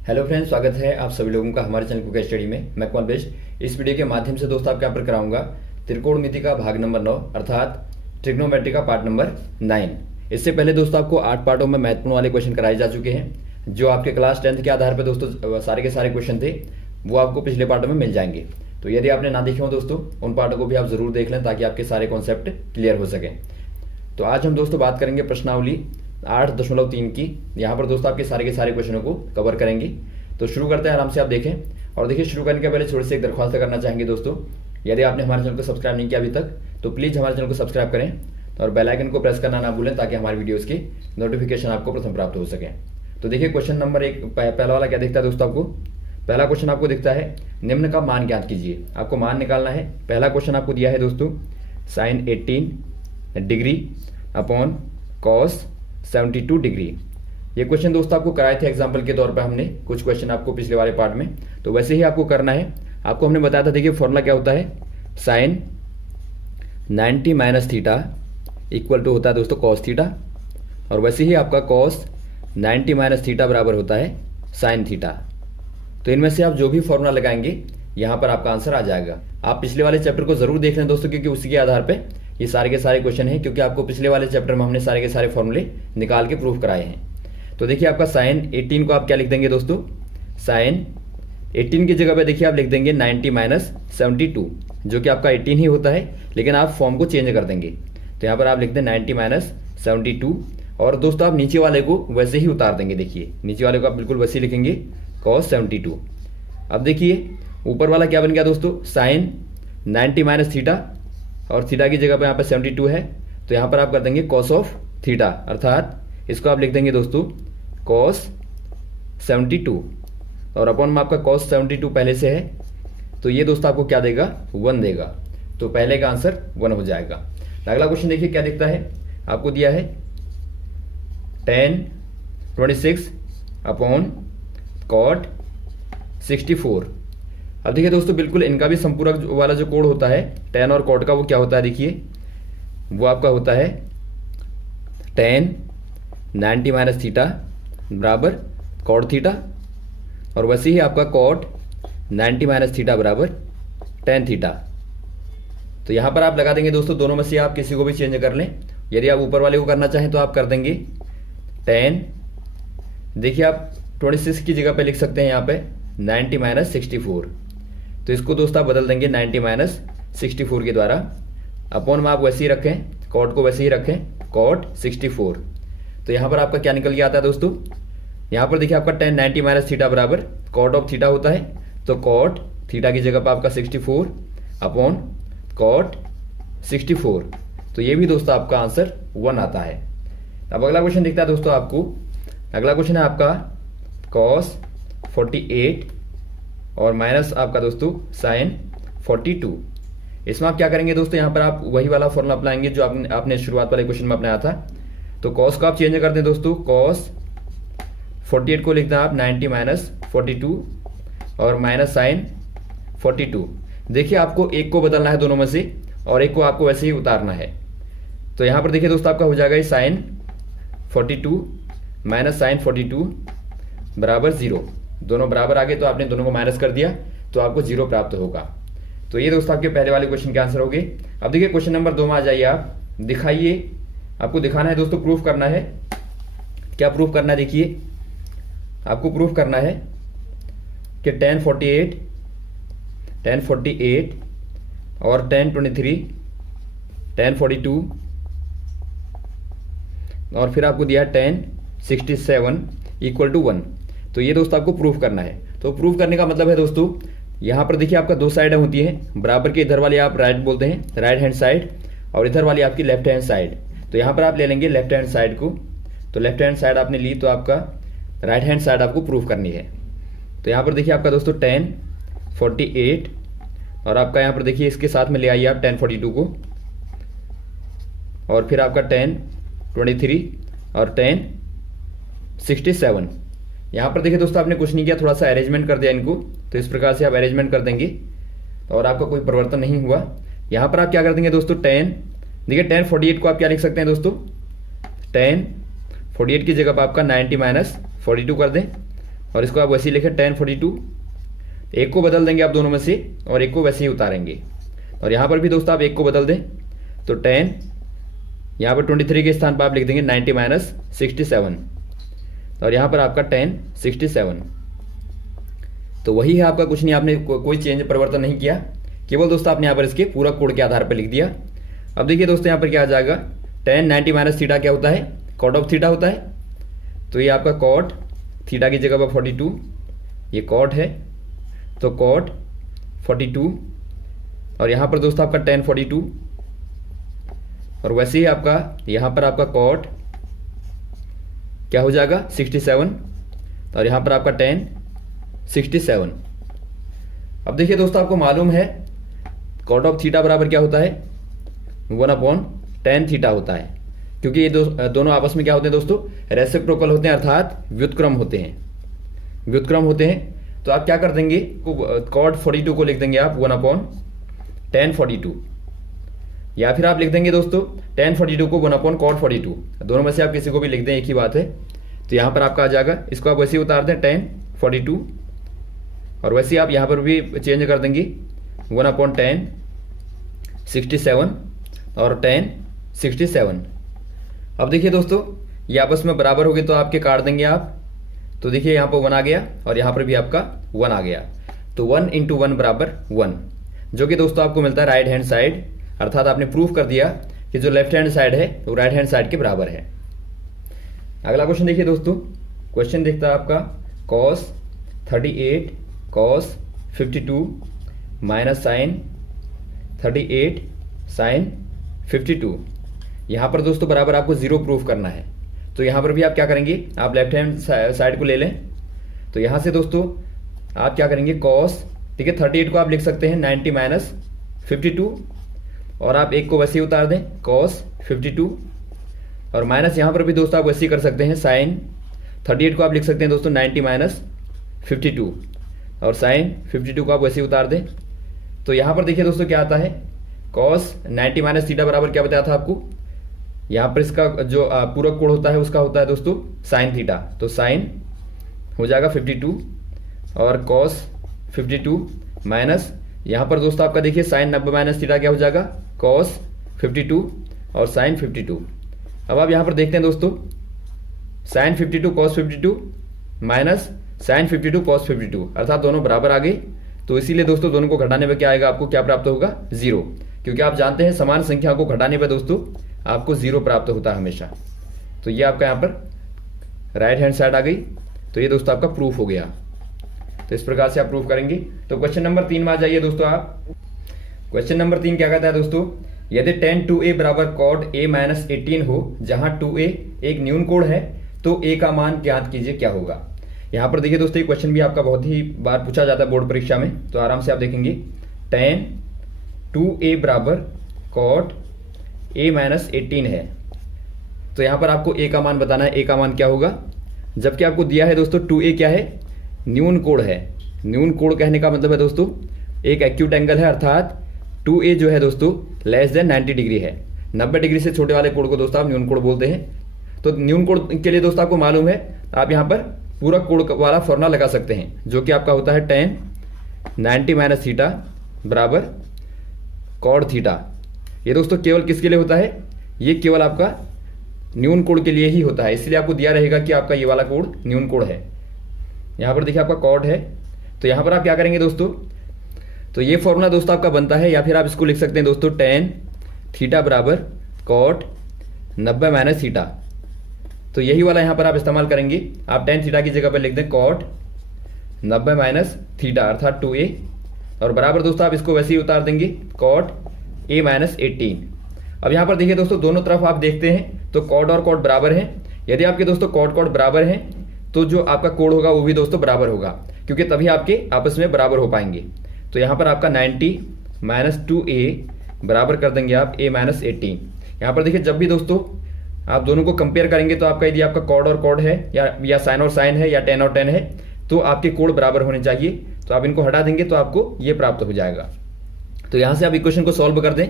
Hello friends, स्वागत है आप सभी लोगों का हमारे चैनल कुक स्टडी में। मैं कौन बेस्ट इस वीडियो के माध्यम से दोस्तों आपके यहाँ पर कराऊंगा त्रिकोणमिति का भाग नंबर 9 अर्थात ट्रिग्नोमेट्री का पार्ट नंबर 9। इससे पहले दोस्तों आपको 8 पार्टों में महत्वपूर्ण वाले क्वेश्चन कराए जा चुके हैं। जो आपके क्लास 10th के आधार पर दोस्तों सारे के सारे क्वेश्चन थे वो आपको पिछले पार्टों में मिल जाएंगे। तो यदि आपने ना देखे हो दोस्तों उन पार्टों को भी आप जरूर देख लें ताकि आपके सारे कॉन्सेप्ट क्लियर हो सके। तो आज हम दोस्तों बात करेंगे प्रश्नावली 8.3 की। यहाँ पर दोस्तों आपके सारे के सारे क्वेश्चनों को कवर करेंगे। तो शुरू करते हैं, आराम से आप देखें। और देखिए, शुरू करने के पहले थोड़ी सी एक दरख्वास्त करना चाहेंगे दोस्तों, यदि आपने हमारे चैनल को सब्सक्राइब नहीं किया अभी तक तो प्लीज़ हमारे चैनल को सब्सक्राइब करें और बेल आइकन को प्रेस करना ना भूलें ताकि हमारी वीडियोज़ की नोटिफिकेशन आपको प्रथम प्राप्त हो सके। तो देखिए, क्वेश्चन नंबर 1 पहला वाला क्या दिखता है दोस्तों आपको। पहला क्वेश्चन आपको दिखता है निम्न का मान ज्ञात कीजिए। आपको मान निकालना है। पहला क्वेश्चन आपको दिया है दोस्तों sin 18 degree upon cos 72 degree. ये क्वेश्चन दोस्तों आपको कराए थे एग्जाम्पल के तौर पर, हमने कुछ क्वेश्चन आपको पिछले वाले पार्ट में, तो वैसे ही आपको करना है। आपको हमने बताया था, देखिए फॉर्मूला क्या होता है, sin 90 minus theta equal to होता है दोस्तों cos थीटा, और वैसे ही आपका cos 90 माइनस थीटा बराबर होता है sin थीटा। तो इनमें से आप जो भी फॉर्मूला लगाएंगे यहाँ पर आपका आंसर आ जाएगा। आप पिछले वाले चैप्टर को जरूर देख लें दोस्तों, क्योंकि उसी के आधार पे ये सारे के सारे क्वेश्चन हैं, क्योंकि आपको पिछले वाले चैप्टर में हमने सारे के सारे फॉर्मूले निकाल के प्रूफ कराए हैं। तो देखिए, आपका sin 18 को आप क्या लिख देंगे दोस्तों, sin 18 की जगह पे देखिए आप लिख देंगे 90 माइनस 72, जो कि आपका 18 ही होता है, लेकिन आप फॉर्म को चेंज कर देंगे। तो यहाँ पर आप लिखते हैं 90 माइनस 72, और दोस्तों आप नीचे वाले को वैसे ही उतार देंगे। देखिए नीचे वाले को आप बिल्कुल वैसे ही लिखेंगे cos 72। अब देखिए ऊपर वाला क्या बन गया दोस्तों, sin 90 माइनस थीटा, और थीटा की जगह पर यहाँ पर 72 है, तो यहाँ पर आप कर देंगे cos ऑफ थीटा, अर्थात इसको आप लिख देंगे दोस्तों cos 72, और अपॉन में आपका cos 72 पहले से है, तो ये दोस्तों आपको क्या देगा, 1 देगा। तो पहले का आंसर 1 हो जाएगा। अगला क्वेश्चन देखिए क्या दिखता है, आपको दिया है tan 26 अपॉन cot 64। अब देखिए दोस्तों, बिल्कुल इनका भी संपूरक वाला जो कोड होता है tan और cot का, वो क्या होता है, देखिए वो आपका होता है tan 90 माइनस थीटा बराबर cot थीटा, और वैसे ही आपका cot 90 माइनस थीटा बराबर tan थीटा। तो यहाँ पर आप लगा देंगे दोस्तों, दोनों में से आप किसी को भी चेंज कर लें। यदि आप ऊपर वाले को करना चाहें तो आप कर देंगे tan, देखिए आप 26 की जगह पे लिख सकते हैं यहाँ पे 90 माइनस 64, तो इसको दोस्तों आप बदल देंगे 90 माइनस 64 के द्वारा। अपॉन में आप वैसे ही रखें, cot को वैसे ही रखें cot 64। तो यहाँ पर आपका क्या निकल के आता है दोस्तों, यहाँ पर देखिए आपका tan 90 माइनस थीटा बराबर cot ऑफ थीटा होता है, तो cot थीटा की जगह पर आपका 64 अपॉन cot 64। तो ये भी दोस्तों आपका आंसर 1 आता है। अब अगला क्वेश्चन दिखता है दोस्तों आपको। अगला क्वेश्चन है आपका cos 48 और माइनस आपका दोस्तों sin 42। इसमें आप क्या करेंगे दोस्तों, यहाँ पर आप वही वाला फॉर्मूला अप्लाएंगे जो आपने शुरुआत वाले क्वेश्चन में अपनाया था। तो cos को आप चेंज कर दें दोस्तों, cos 48 को लिखते हैं आप 90 माइनस 42 और माइनस sin 42। देखिए आपको एक को बदलना है दोनों में से, और एक को आपको वैसे ही उतारना है। तो यहाँ पर देखिए दोस्तों आपका हो जाएगा sin 42 माइनस sin 42 बराबर 0। दोनों बराबर आ गए तो आपने दोनों को माइनस कर दिया, तो आपको 0 प्राप्त होगा। तो ये दोस्तों आपके पहले वाले क्वेश्चन के आंसर हो गए। अब देखिए क्वेश्चन नंबर 2 में आ जाइए आप। दिखाइए, आपको दिखाना है दोस्तों, प्रूफ करना है। क्या प्रूफ करना है, देखिए आपको प्रूफ करना है कि tan 48 और tan 23 tan 42 और फिर आपको दिया है tan 67 इक्वल टू 1। तो ये दोस्तों आपको प्रूफ करना है। तो प्रूफ करने का मतलब है दोस्तों, यहाँ पर देखिए आपका 2 साइड होती हैं, बराबर के इधर वाली आप राइट बोलते हैं, राइट हैंड साइड, और इधर वाली आपकी लेफ्ट हैंड साइड। तो यहाँ पर आप ले लेंगे लेफ्ट हैंड साइड को। तो लेफ्ट हैंड साइड आपने ली, तो आपका राइट हैंड साइड आपको प्रूफ करनी है। तो यहाँ पर देखिए आपका दोस्तों tan 48, और आपका यहाँ पर देखिए इसके साथ में ले आइए आप tan 42 को, और फिर आपका tan 23 और tan 67। यहाँ पर देखिए दोस्तों आपने कुछ नहीं किया, थोड़ा सा अरेंजमेंट कर दिया इनको। तो इस प्रकार से आप अरेंजमेंट कर देंगे और आपका कोई परिवर्तन नहीं हुआ। यहाँ पर आप क्या कर देंगे दोस्तों, tan, देखिए tan 48 को आप क्या लिख सकते हैं दोस्तों, tan 48 की जगह पर आपका 90 माइनस 42 कर दें, और इसको आप वैसे ही लिखें tan 42। एक को बदल देंगे आप दोनों में से और एक को वैसे ही उतारेंगे, और यहाँ पर भी दोस्तों आप एक को बदल दें तो tan, यहाँ पर 23 के स्थान पर आप लिख देंगे 90 माइनस 67, और यहाँ पर आपका tan 67। तो वही है आपका, कुछ नहीं, आपने कोई चेंज परिवर्तन नहीं किया, केवल दोस्तों आपने यहाँ पर इसके पूरक कोण के आधार पर लिख दिया। अब देखिए दोस्तों यहाँ पर क्या आ जाएगा, tan 90 माइनस थीटा क्या होता है, कॉट ऑफ थीटा होता है। तो ये आपका कॉट थीटा की जगह पर 42, ये कॉट है तो कॉट 42, और यहाँ पर दोस्तों आपका tan 42, और वैसे ही आपका यहाँ पर आपका कॉट क्या हो जाएगा 67, और यहाँ पर आपका tan 67। अब देखिए दोस्तों आपको मालूम है कॉट ऑफ थीटा बराबर क्या होता है, 1/tan थीटा होता है, क्योंकि ये दोनों आपस में क्या होते हैं दोस्तों, रेसिप्रोकल होते हैं, अर्थात व्युत्क्रम होते हैं, व्युत्क्रम होते हैं। तो आप क्या कर देंगे, कॉट 42 को लिख देंगे आप 1/tan 42, या फिर आप लिख देंगे दोस्तों tan 42 को 1/cot 42, दोनों में से आप किसी को भी लिख दें, एक ही बात है। तो यहाँ पर आपका आ जाएगा, इसको आप वैसे ही उतार दें tan 42, और वैसे ही आप यहाँ पर भी चेंज कर देंगे 1/tan 67 और tan 67। अब देखिए दोस्तों ये आपस में बराबर हो गए तो आपके काट देंगे आप, तो देखिए यहाँ पर 1 आ गया और यहाँ पर भी आपका 1 आ गया, तो 1 × 1 बराबर 1, जो कि दोस्तों आपको मिलता है राइट हैंड साइड, अर्थात आपने प्रूफ कर दिया कि जो लेफ्ट हैंड साइड है वो राइट हैंड साइड के बराबर है। अगला क्वेश्चन देखिए दोस्तों, क्वेश्चन दिखता है आपका cos 38 cos 52 minus sin 38 sin 52। यहाँ पर दोस्तों बराबर आपको 0 प्रूफ करना है, तो यहाँ पर भी आप क्या करेंगे, आप लेफ्ट हैंड साइड को ले लें। तो यहाँ से दोस्तों आप क्या करेंगे, cos, ठीक है, 38 को आप लिख सकते हैं 90 माइनस 52, और आप एक को वैसे ही उतार दें cos 52, और माइनस यहाँ पर भी दोस्तों आप वैसे ही कर सकते हैं sin 38 को आप लिख सकते हैं दोस्तों 90 माइनस 52, और sin 52 को आप वैसे ही उतार दें। तो यहाँ पर देखिए दोस्तों क्या आता है, cos 90 माइनस थीटा बराबर क्या बताया था आपको, यहाँ पर इसका जो पूरक कोण होता है उसका होता है दोस्तों sin थीटा, तो sin हो जाएगा 52 और cos 52 माइनस यहाँ पर दोस्तों आपका देखिए sin 90 माइनस थीटा क्या हो जाएगा, cos 52 और sin 52। अब आप यहाँ पर देखते हैं दोस्तों sin 52 cos 52 minus sin 52 cos 52, अर्थात दोनों बराबर आ गए। तो इसीलिए दोस्तों दोनों को घटाने पर क्या आएगा, आपको क्या प्राप्त होगा, 0, क्योंकि आप जानते हैं समान संख्या को घटाने पर दोस्तों आपको 0 प्राप्त होता है हमेशा। तो ये आपका यहाँ पर राइट हैंड साइड आ गई, तो ये दोस्तों आपका प्रूफ हो गया। तो इस प्रकार से आप प्रूफ करेंगे। तो क्वेश्चन नंबर 3 में आ जाइए दोस्तों आप। क्वेश्चन नंबर 3 क्या कहता है दोस्तों, यदि tan 2a बराबर cot a माइनस 18 हो, जहां 2a एक न्यून कोण है, तो a का मान ज्ञात कीजिए क्या होगा। यहाँ पर देखिए दोस्तों ये क्वेश्चन भी आपका बहुत ही बार पूछा जाता है बोर्ड परीक्षा में, तो आराम से आप देखेंगे tan 2a बराबर cot a माइनस 18 है, तो यहाँ पर आपको a का मान बताना है, a का मान क्या होगा, जबकि आपको दिया है दोस्तों 2a क्या है, न्यून कोण है। न्यून कोण कहने का मतलब है दोस्तों एक एक्यूट एंगल है, अर्थात 2a जो है दोस्तों लेस देन 90 डिग्री है। 90 डिग्री से छोटे वाले कोण को दोस्तों आप न्यून कोण बोलते हैं। तो न्यून कोण के लिए दोस्तों आपको मालूम है, आप यहाँ पर पूरक कोण वाला फॉर्मूला लगा सकते हैं, जो कि आपका होता है tan 90 माइनस थीटा बराबर cot थीटा। ये दोस्तों केवल किसके लिए होता है, ये केवल आपका न्यून कोण के लिए ही होता है, इसलिए आपको दिया रहेगा कि आपका ये वाला कोण न्यून कोण है। यहाँ पर देखिए आपका कॉट है, तो यहाँ पर आप क्या करेंगे दोस्तों, तो ये फॉर्मूला दोस्तों आपका बनता है, या फिर आप इसको लिख सकते हैं दोस्तों tan थीटा बराबर cot 90 माइनस थीटा। तो यही वाला यहाँ पर आप इस्तेमाल करेंगे, आप tan थीटा की जगह पर लिख दें cot 90 माइनस थीटा अर्थात 2a, और बराबर दोस्तों आप इसको वैसे ही उतार देंगे cot a माइनस 18। अब यहाँ पर देखिए दोस्तों दोनों तरफ आप देखते हैं तो cot और cot बराबर हैं। यदि आपके दोस्तों cot बराबर हैं तो जो आपका कोण होगा वो भी दोस्तों बराबर होगा, क्योंकि तभी आपके आपस में बराबर हो पाएंगे। तो यहाँ पर आपका 90 माइनस 2a बराबर कर देंगे आप a माइनस 18। यहाँ पर देखिए जब भी दोस्तों आप दोनों को कंपेयर करेंगे तो आपका यदि आपका कॉड और कॉड है या साइन और साइन है या tan और tan है, तो आपके कोण बराबर होने चाहिए। तो आप इनको हटा देंगे तो आपको ये प्राप्त हो जाएगा। तो यहाँ से आप इक्वेशन को सॉल्व कर दें।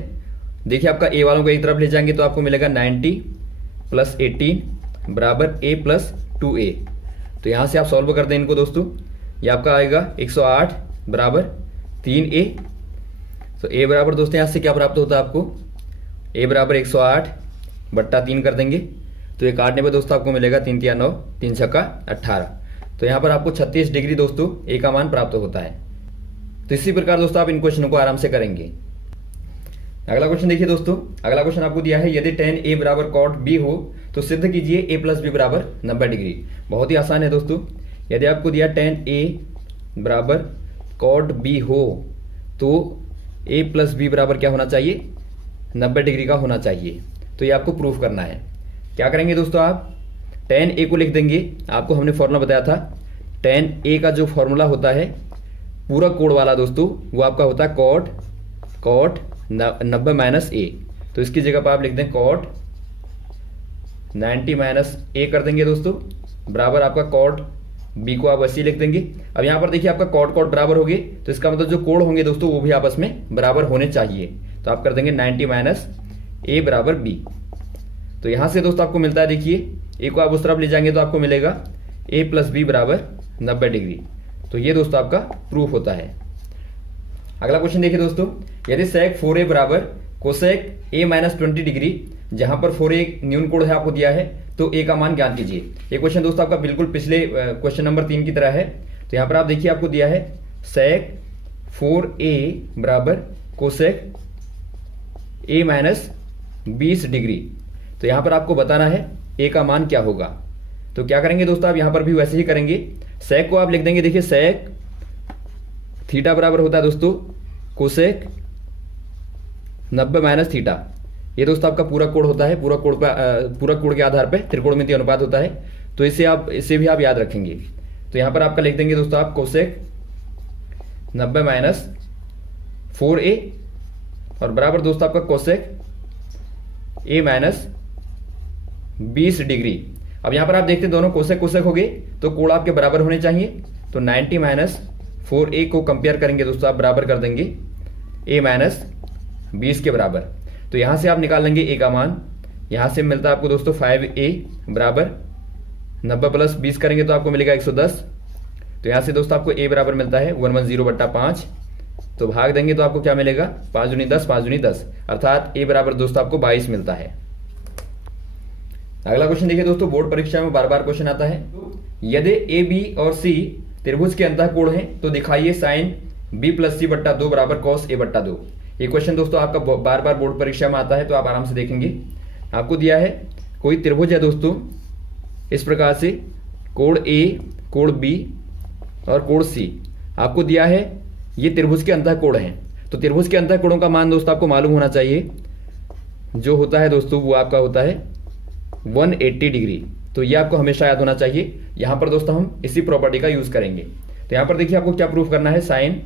देखिए आपका a वालों को एक तरफ ले जाएंगे तो आपको मिलेगा 90 प्लस 18 बराबर a प्लस 2a। तो यहाँ से आप सॉल्व कर दें इनको दोस्तों, ये आपका आएगा 108 बराबर 3a। तो a बराबर दोस्तों यहाँ से क्या प्राप्त होता है आपको, a बराबर 108 बट्टा 3 कर देंगे, तो ये काटने पे दोस्तों आपको मिलेगा 3 तिया 9, 3 छक्का 18। तो यहाँ पर आपको 36 डिग्री दोस्तों a का मान प्राप्त होता है। तो इसी प्रकार दोस्तों आप इन क्वेश्चनों को आराम से करेंगे। अगला क्वेश्चन देखिए दोस्तों, अगला क्वेश्चन आपको दिया है यदि tan a बराबर cot b हो तो सिद्ध कीजिए a प्लस b बराबर 90 डिग्री। बहुत ही आसान है दोस्तों, यदि आपको दिया tan a बराबर cot b हो तो a प्लस b बराबर क्या होना चाहिए, 90 डिग्री का होना चाहिए। तो ये आपको प्रूफ करना है। क्या करेंगे दोस्तों, आप tan a को लिख देंगे, आपको हमने फॉर्मूला बताया था, tan a का जो फॉर्मूला होता है पूरा कोड वाला दोस्तों, वो आपका होता है cot 90 माइनस a। तो इसकी जगह पर आप लिख दें cot 90 माइनस a कर देंगे दोस्तों, बराबर आपका cot b को आप ऐसे ही लिख देंगे। अब यहाँ पर देखिए आपका cot बराबर हो गए, तो इसका मतलब जो कोड होंगे दोस्तों वो भी आपस में बराबर होने चाहिए। तो आप कर देंगे 90 माइनस a बराबर b। तो यहाँ से दोस्तों आपको मिलता है, देखिए a को आप उस तरफ ले जाएंगे तो आपको मिलेगा a प्लस b बराबर 90 डिग्री। तो ये दोस्तों आपका प्रूफ होता है। अगला क्वेश्चन देखिए दोस्तों, यदि sec 4a बराबर कोसेक a माइनस 20 डिग्री, जहां पर 4a न्यून कोण है आपको दिया है, तो a का मान ज्ञात कीजिए। ये क्वेश्चन दोस्तों आपका बिल्कुल पिछले क्वेश्चन नंबर 3 की तरह है। तो यहाँ पर आप देखिए आपको दिया है sec 4a बराबर कोसेक a माइनस 20 डिग्री। तो यहाँ पर आपको बताना है a का मान क्या होगा। तो क्या करेंगे दोस्तों, आप यहाँ पर भी वैसे ही करेंगे, sec को आप लिख देंगे, देखिए sec थीटा बराबर होता है दोस्तों कोसेक 90 माइनस थीटा। ये दोस्तों आपका पूरा कोड होता है, पूरा कोड के आधार पे त्रिकोणमितीय अनुपात होता है। तो इसे भी आप याद रखेंगे। तो यहाँ पर आपका लिख देंगे दोस्तों आप कोसेक 90 माइनस 4a और बराबर दोस्तों आपका कोसेक a माइनस 20 डिग्री। अब यहाँ पर आप देखते हैं दोनों कोसेक हो गए, तो कोण आपके बराबर होने चाहिए। तो 90 माइनस 4a को कंपेयर करेंगे दोस्तों, आप बराबर कर देंगे a माइनस 20 के बराबर। तो यहाँ से आप निकाल लेंगे a का मान, यहाँ से मिलता है आपको दोस्तों 5a बराबर 90 प्लस 20 करेंगे तो आपको मिलेगा 110। तो यहाँ से दोस्तों आपको a बराबर मिलता है 110 बट्टा 5। तो भाग देंगे तो आपको क्या मिलेगा, 5 दूनी 10, 5 दूनी 10, अर्थात a बराबर दोस्तों आपको 22 मिलता है। अगला क्वेश्चन देखिए दोस्तों, बोर्ड परीक्षा में बार बार क्वेश्चन आता है, यदि a b और c त्रिभुज के अंतःकोण है तो दिखाइए साइन b प्लस सी बट्टा 2 बराबर कॉस a बट्टा 2। ये क्वेश्चन दोस्तों आपका बार बार बोर्ड परीक्षा में आता है, तो आप आराम से देखेंगे। आपको दिया है कोई त्रिभुज है दोस्तों इस प्रकार से, कोण a, कोण b और कोण c आपको दिया है, ये त्रिभुज के अंतःकोण हैं। तो त्रिभुज के अंतःकोणों का मान दोस्तों आपको मालूम होना चाहिए, जो होता है दोस्तों वो आपका होता है 180 डिग्री। तो ये आपको हमेशा याद होना चाहिए। यहाँ पर दोस्तों हम इसी प्रॉपर्टी का यूज करेंगे। तो यहाँ पर देखिए आपको क्या प्रूफ करना है, साइन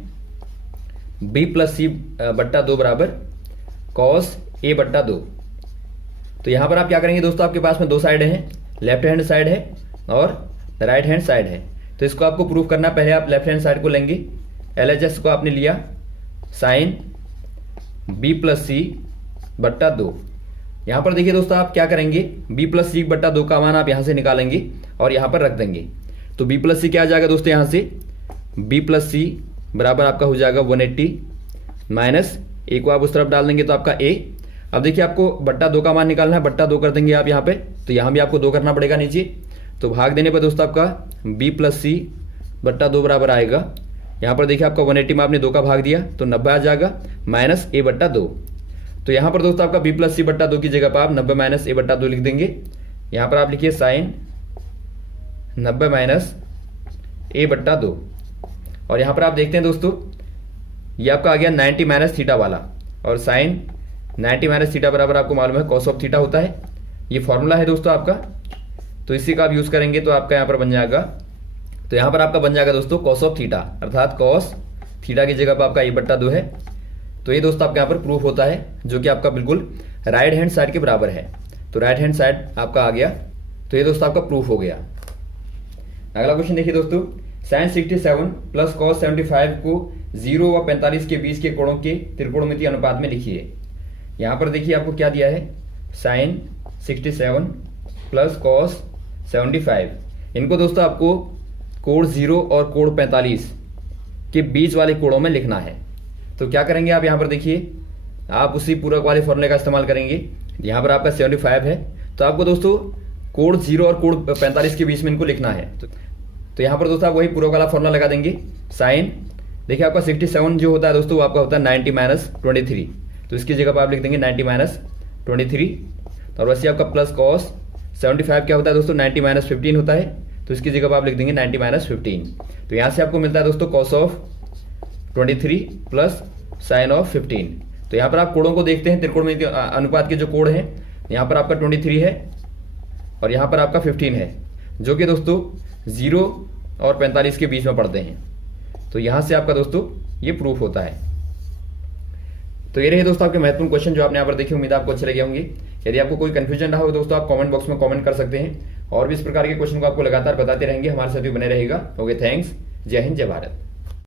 b प्लस सी बट्टा 2 बराबर कॉस a बट्टा 2। तो यहाँ पर आप क्या करेंगे दोस्तों, आपके पास में दो साइड हैं, लेफ्ट हैंड साइड है और राइट हैंड साइड है। तो इसको आपको प्रूफ करना, पहले आप लेफ्ट हैंड साइड को लेंगे, LHS को आपने लिया साइन b प्लस सी बट्टा 2। यहाँ पर देखिए दोस्तों आप क्या करेंगे, b प्लस सी बट्टा 2 का मान आप यहाँ से निकालेंगे और यहाँ पर रख देंगे। तो b प्लस सी क्या आ जाएगा दोस्तों, यहाँ से b प्लस सी बराबर आपका हो जाएगा 180 माइनस a को आप उस तरफ डाल देंगे तो आपका a। अब देखिए आपको बट्टा 2 का मान निकालना है, बट्टा 2 कर देंगे आप यहाँ पे, तो यहाँ भी आपको 2 करना पड़ेगा नीचे। तो भाग देने पर दोस्तों आपका b प्लस सी बट्टा 2 बराबर आएगा, यहाँ पर देखिए आपका 180 में आपने 2 का भाग दिया तो 90 आ जाएगा माइनस a बट्टा 2। तो यहाँ पर दोस्तों आपका b प्लस सी बट्टा 2 की जगह पर आप 90 माइनस a बट्टा 2 लिख देंगे। यहाँ पर आप लिखिए साइन 90 माइनस a बट्टा 2। और यहाँ पर आप देखते हैं दोस्तों ये आपका आ गया 90 माइनस थीटा वाला, और साइन 90 माइनस थीटा बराबर आपको मालूम है कॉस ऑफ थीटा होता है। ये फॉर्मूला है दोस्तों आपका, तो इसी का आप यूज करेंगे तो आपका यहाँ पर बन जाएगा, तो यहाँ पर आपका बन जाएगा दोस्तों कॉस ऑफ थीटा, अर्थात कॉस थीटा की जगह पर आपका a बट्टा 2 है। तो ये दोस्तों आपके यहाँ पर प्रूफ होता है, जो कि आपका बिल्कुल राइट हैंड साइड के बराबर है। तो राइट हैंड साइड आपका आ गया, तो ये दोस्तों आपका प्रूफ हो गया। अगला क्वेश्चन देखिए दोस्तों, साइन 67 प्लस कॉस 75 को 0 व 45 के बीच के कोणों के त्रिकोणमितीय अनुपात में लिखिए। यहाँ पर देखिए आपको क्या दिया है, साइन 67 प्लस कॉस 75, इनको दोस्तों आपको कोण 0 और कोण 45 के बीच वाले कोणों में लिखना है। तो क्या करेंगे आप यहाँ पर देखिए, आप उसी पूरक वाले फॉर्मूले का इस्तेमाल करेंगे। यहाँ पर आपका 75 है, तो आपको दोस्तों कोण 0 और कोण 45 के बीच में इनको लिखना है। तो यहाँ पर दोस्तों आप वही पूरक वाला फॉर्मूला लगा देंगे। साइन देखिए आपका 67 जो होता है दोस्तों वो आपका होता है 90 माइनस 23, तो इसकी जगह पर आप लिख देंगे 90 माइनस 23। और वैसे आपका प्लस कॉस 75 क्या होता है दोस्तों 90 माइनस 15 होता है, तो इसकी जगह पर आप लिख देंगे 90 माइनस 15। तो यहाँ से आपको मिलता है दोस्तों cos of 23 plus sign of 15। तो यहाँ पर आप कोणों को देखते हैं, त्रिकोणमितीय अनुपात के जो कोण हैं, यहाँ पर आपका 23 है और यहाँ पर आपका 15 है, जो कि दोस्तों 0 और 45 के बीच में पड़ते हैं। तो यहाँ से आपका दोस्तों ये प्रूफ होता है। तो ये रहे दोस्तों आपके महत्वपूर्ण क्वेश्चन जो आपने यहाँ पर देखे। उम्मीद आपको अच्छे लगे होंगे। यदि आपको कोई कंफ्यूजन रहा हो दोस्तों आप कमेंट बॉक्स में कमेंट कर सकते हैं, और भी इस प्रकार के क्वेश्चन को आपको लगातार बताते रहेंगे। हमारे साथ भी बने रहेगा। Okay, thanks. जय हिंद, जय भारत।